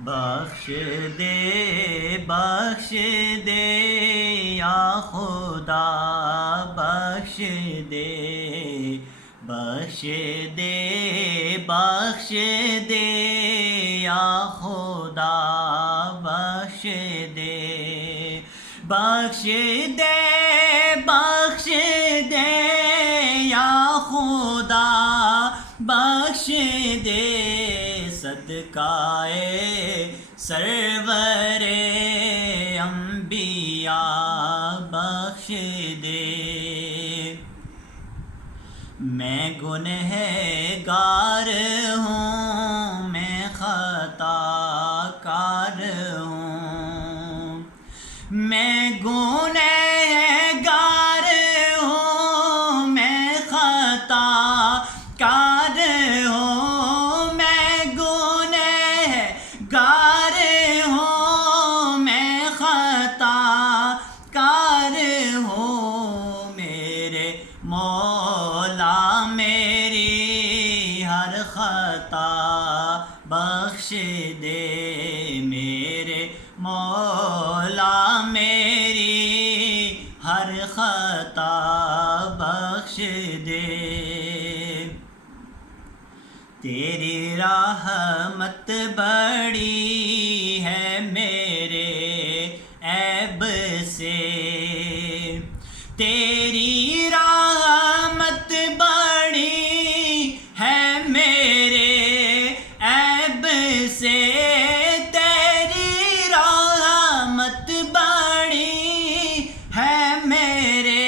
بخش دے یا خدا بخش دے، بخش دے یا خدا بخش دے، بخش دے یا خدا بخش دے، صدقہ سرور انبیاء بخش دے۔ میں گنہگار ہوں، میں خطا کار ہوں، میں گنہگار ہوں، میں خطا کار ہوں، میں گنہگار ہوں، میں خطا کار ہوں، میرے مولا میری ہر خطا بخش دے، میرے مولا میری ہر خطا بخش دے۔ تیری رحمت بڑی ہے میرے عیب سے، تیری رحمت بڑی ہے میرے عیب سے، تیری رحمت بڑی ہے میرے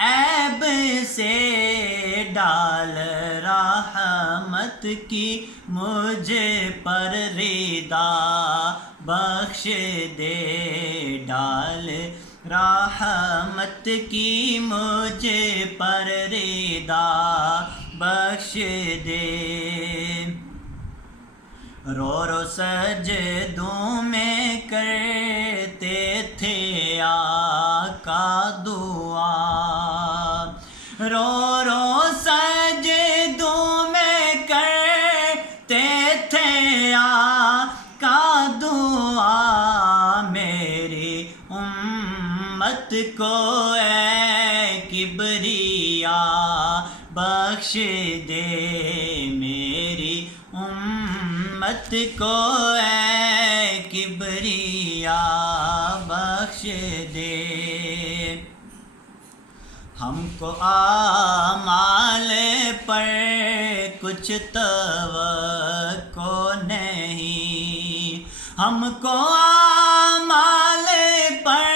عیب سے، ڈال رحمت کی مجھ پر رضا بخش دے، ڈال رحمت کی مجھ پر رضا بخش دے۔ رو رو سجدوں میں کرتے تھے آقا دعا، رو رو سجدوں میں کرتے تھے آقا دعا، میری امت کو اے کبریا بخش دے، میری امت کو اے کبریا بخش دے۔ ہم کو اعمال پر کچھ توقع نہیں، ہم کو اعمال پر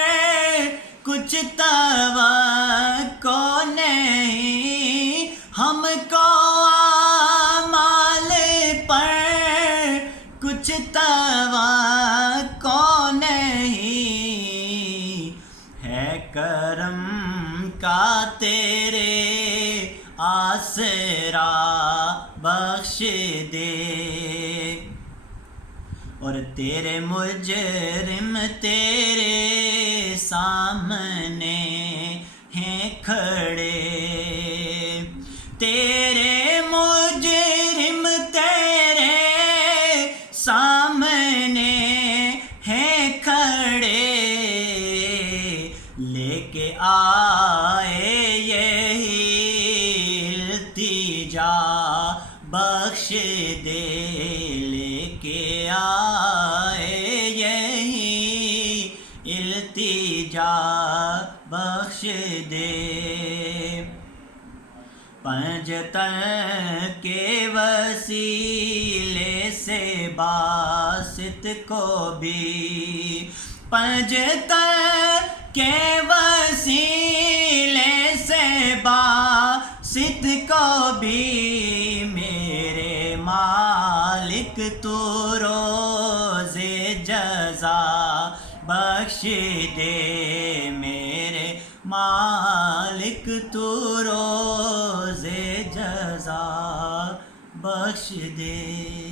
کچھ توقع نہیں، ہم کو اعمال پر کچھ توقع نہیں، ہے کرم کا تیرے آسرا بخش دے، اور تیرے مجرم تیرے سامنے ہیں کھڑے، تیرے مجرم تیرے سامنے ہیں کھڑے، لے کے آئے یہی التجا بخش دے، لے کے آئے یہی التجا بخش دے۔ پنجتن کے وسیلے سے باسط کو بھی، پنجتن کے وسیلے سے باسط کو بھی، میرے مالک تو روز جزا بخش دے، میرے مالک تو روز جزا بخش دے۔